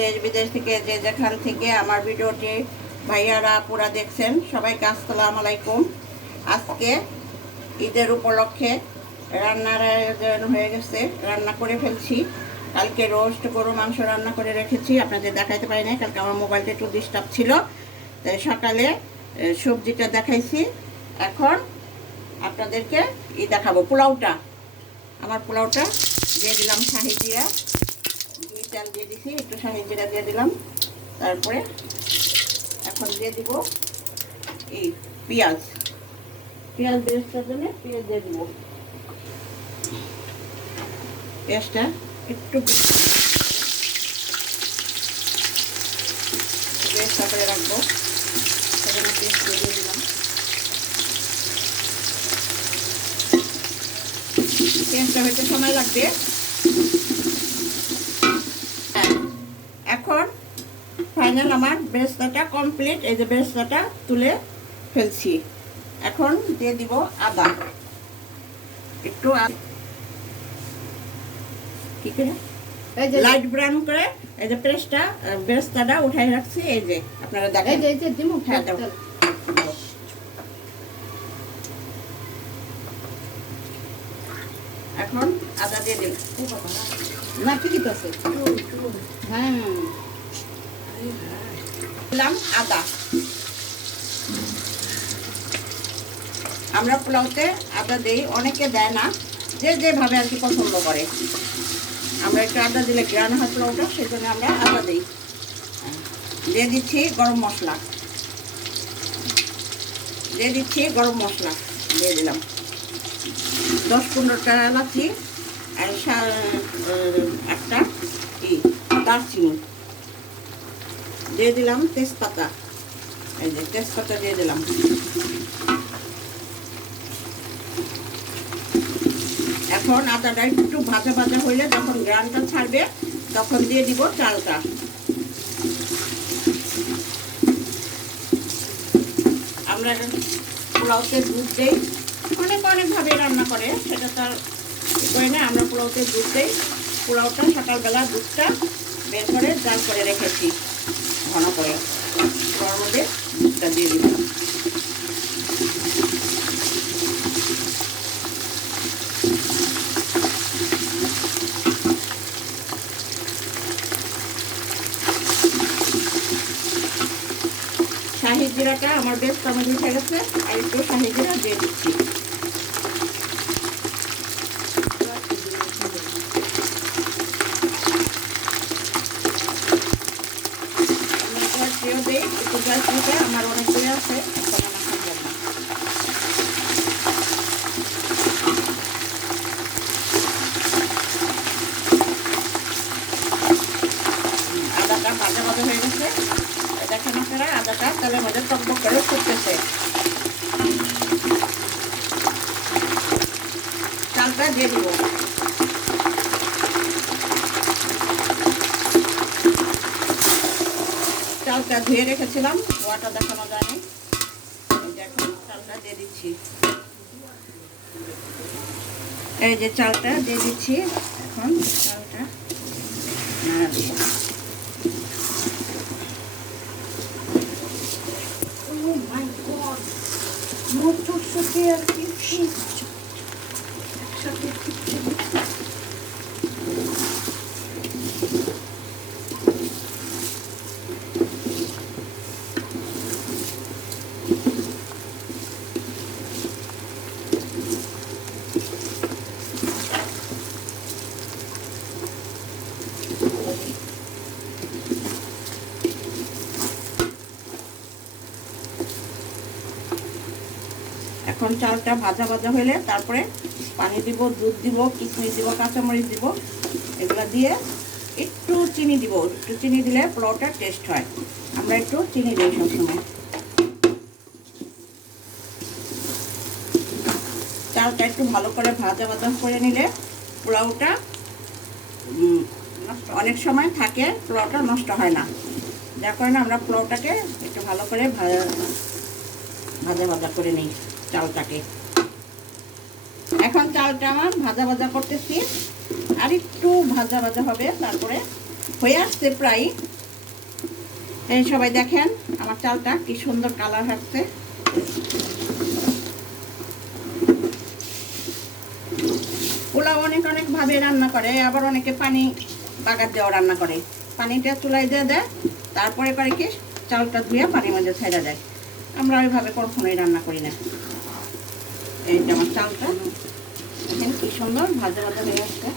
দেশ বিদেশ থেকে যে যেখান থেকে আমার ভিডিওটি ভাইয়ারা পুরা দেখছেন সবাইকে আসসালামু আলাইকুম। আজকে ঈদের উপলক্ষে রান্নার আয়োজন হয়ে গেছে, রান্না করে ফেলছি। কালকে রোস্ট গরু মাংস রান্না করে রেখেছি, আপনাদের দেখাইতে পারি না, কালকে আমার মোবাইলটা একটু ডিস্টার্ব ছিল, তাই সকালে সবজিটা দেখাইছি। এখন আপনাদেরকে দেখাবো পোলাওটা। আমার পোলাওটা দিয়ে দিলাম শাহি জিরা, ঘি চাল দিয়ে দিছি, একটু শাহি জিরা দিয়ে দিলাম। তারপরে এখন দিয়ে দিব এই পেঁয়াজ বেরেস্তার জন্য পেঁয়াজ দিয়ে দিব। পেঁয়াজটা একটু বেরেস্তা করে রাখবো, সেখানে পেঁয়াজ দিয়ে দিলাম। পেঁয়াজটা হইতে সময় লাগবে। এখন ফাইনাল আমার বেরেস্তাটা কমপ্লিট। এই যে বেরেস্তাটা তুলে ফেলছি। এখন দিয়ে দিব আদা, একটু কি করে লাইট ব্রাউন করে এই যে পেস্টটা বেরেস্তাটা উঠাই রাখছি। এই যে আপনারা দেখেন, এই যে দিমু। হ্যাঁ দাও। এখন আদা দিয়ে দিন। না ঠিকই তো আছে। হ্যাঁ দিলাম আদা। আমরা পোলাওতে আদা দিই, অনেকে দেয় না, যে যেভাবে আর কি পছন্দ করে। আমরা একটু আদা দিলে গ্রান হয় পোলাওটা, সেই জন্য আমরা আদা দিই। দিয়ে দিচ্ছি গরম মশলা, দিয়ে দিলাম 10-15টা এলাচি আর একটা দারচিনি দিয়ে দিলাম। তেজপাতা, এই যে তেজপাতা দিয়ে দিলাম। এখন আদাটা একটু ভাজা ভাজা হইলে, যখন গ্রানটা ছাড়বে তখন দিয়ে দিব চালটা। আমরা পোলাওতে দুধ দেই, অনেকভাবে রান্না করে, সেটা তো আর করি না। আমরা পোলাওতে দুধ দেই। পোলাওটা সকালবেলা দুধটা বের করে জাল করে রেখেছি ঘন করে, ওর মধ্যে দুধটা দিয়ে দিব। শাহি জিরাটা আমার বেশ কমে উঠে গেছে, আর একটু শাহি জিরা দিয়ে দিচ্ছি। আমার অনেক দূরে আছে, আদাটা ভাজা ভাজা হয়ে গেছে। দেখেন আপনারা, আদাটা তেলের মধ্যে টকবক করে ফুটতেছে। চালটা দিয়ে দিব। চালটা ধুয়ে রেখেছিলাম, ওয়াটা দেখানো যায়নি। এখন চালটা দিয়ে দিচ্ছি। এই যে চালটা দিয়ে দিচ্ছি। এখন চালটা মটরশুঁটি আর কি একসাথে এখন চালটা ভাজা ভাজা হইলে তারপরে পানি দিব, দুধ দিব, কিশমিশ দিব, কাঁচামরিচ দিব। এগুলো দিয়ে একটু চিনি দিব। একটু চিনি দিলে পোলাওটা টেস্ট হয়। আমরা একটু চিনি দিই সবসময়। চালটা একটু ভালো করে ভাজা ভাজা করে নিলে পোলাওটা অনেক সময় থাকে, পোলাওটা নষ্ট হয় না। যার কারণে আমরা পোলাওটাকে একটু ভালো করে ভাজা ভাজা করে নিই চালটাকে। এখন চালটা আমার ভাজা ভাজা করতেছি, আর একটু ভাজা ভাজা হবে, তারপরে হয়ে আসছে প্রায়। এই সবাই দেখেন আমার চালটা কি সুন্দর কালার আসছে। পোলাও অনেক ভাবে রান্না করে, আবার অনেকে পানি বাগার দেওয়া রান্না করে। পানিটা চুলায় দিয়ে দেয়, তারপরে করে কি চালটা ধুয়ে পানির মধ্যে ছেড়ে দেয়। আমরা ওইভাবে কখনোই রান্না করি না। এই যে আমার চালটা দেখেন কি সুন্দর ভাজা ভাজা হয়ে আসছে।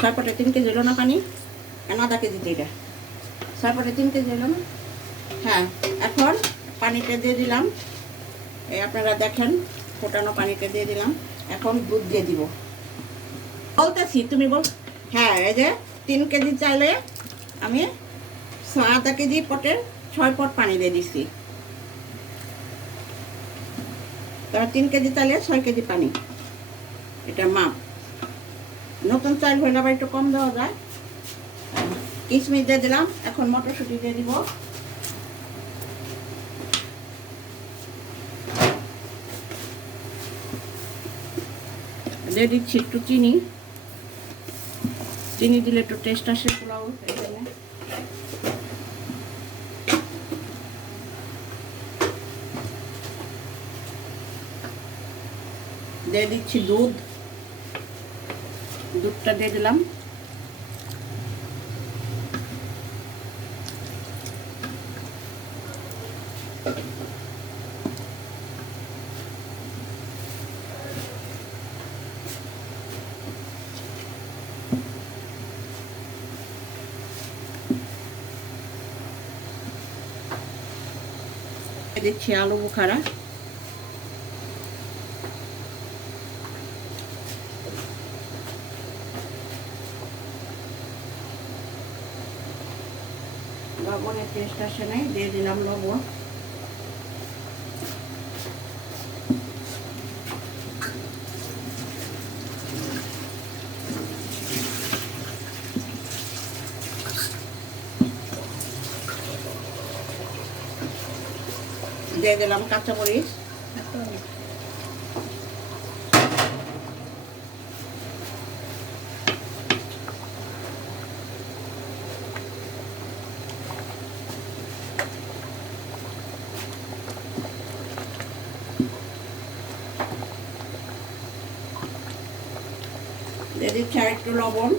ছয় পটে 3 কেজি হলো না পানি, আধা কেজি এটা 6 পটে 3 কেজি হলো না। হ্যাঁ, এখন পানিটা দিয়ে দিলাম। এই আপনারা দেখেন ফোটানো পানিটা দিয়ে দিলাম। এখন দুধ দিয়ে দিব। বলতেছি তুমি বল। হ্যাঁ, এই যে 3 কেজি চাইলে আমি আধা কেজি পটের 6 পট পানি দিয়ে দিছি। তারপর 3 কেজি চাইলে 6 কেজি পানি, এটা মাপ। নতুন চাল হইলে আবার একটু কম দেওয়া যায়। কিশমিশ দিয়ে দিলাম। এখন মটরশুঁটি দিয়ে দিব। দিয়ে দিচ্ছি একটু চিনি। চিনি দিলে একটু টেস্ট আসে পোলাও। দিয়ে দিচ্ছি দুধ। দুধটা দিয়ে দিলাম। দিচ্ছি আলু বোখারা। লবণের টেস্ট আসে নাই, দিয়ে দিলাম লবণ। দিয়ে দিলাম কাঁচামরিচ। দিয়ে দিচ্ছি আর একটু লবণ।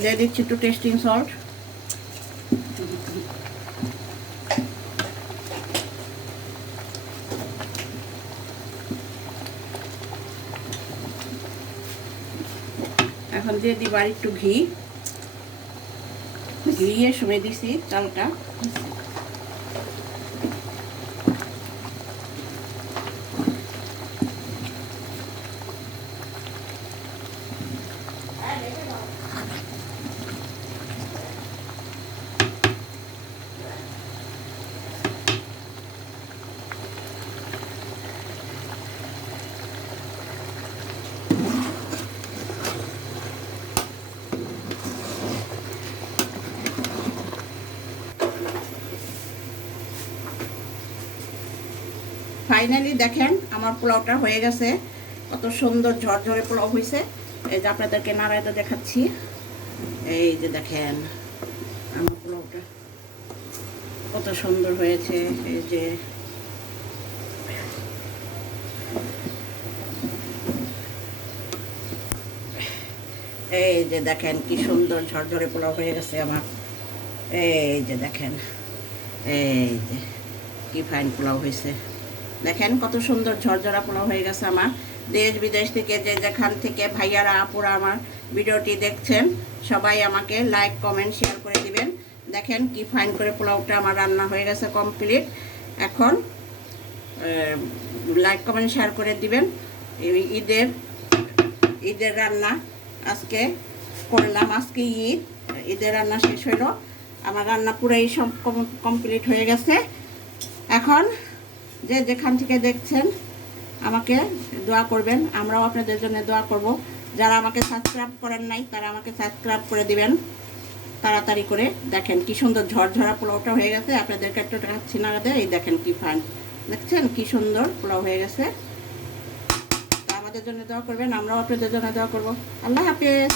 দিয়ে দিচ্ছি একটু টেস্টিং সল্ট। এখন দিয়ে দিব আর একটু ঘি। ঘিয়ে সময় দিছি চালটা। ফাইনালি দেখেন আমার পোলাওটা হয়ে গেছে। কত সুন্দর ঝরঝরে পোলাও হয়েছে। এই যে আপনাদেরকে নাড়াইতে দেখাচ্ছি। এই যে দেখেন আমার পোলাওটা কত সুন্দর হয়েছে। এই যে দেখেন কি সুন্দর ঝরঝরে পোলাও হয়ে গেছে আমার। এই যে দেখেন, এই যে কি ফাইন পোলাও হয়েছে। দেখেন কত সুন্দর ঝরঝরা পোলাও হয়ে গেছে আমার। দেশ বিদেশ থেকে যে যেখান থেকে ভাইয়ারা আপুরা আমার ভিডিওটি দেখছেন, সবাই আমাকে লাইক কমেন্ট শেয়ার করে দিবেন। দেখেন কি ফাইন করে পোলাওটা আমার রান্না হয়ে গেছে কমপ্লিট। এখন লাইক কমেন্ট শেয়ার করে দিবেন। ঈদের রান্না আজকে করলাম। আজকে ঈদের রান্না শেষ হলো। আমার রান্না পুরাই সব কমপ্লিট হয়ে গেছে। এখন যে যেখান থেকে দেখছেন আমাকে দোয়া করবেন, আমরাও আপনাদের জন্য দোয়া করব। যারা আমাকে সাবস্ক্রাইব করেন নাই তারা আমাকে সাবস্ক্রাইব করে দিবেন তাড়াতাড়ি করে। দেখেন কি সুন্দর ঝরঝরা পোলাওটা হয়ে গেছে, আপনাদেরকে একটু দেখাচ্ছি না, এই দেখেন কি ফাইন, দেখছেন কি সুন্দর পোলাও হয়ে গেছে। তা আমাদের জন্য দোয়া করবেন, আমরাও আপনাদের জন্য দোয়া করব। আল্লাহ হাফেজ।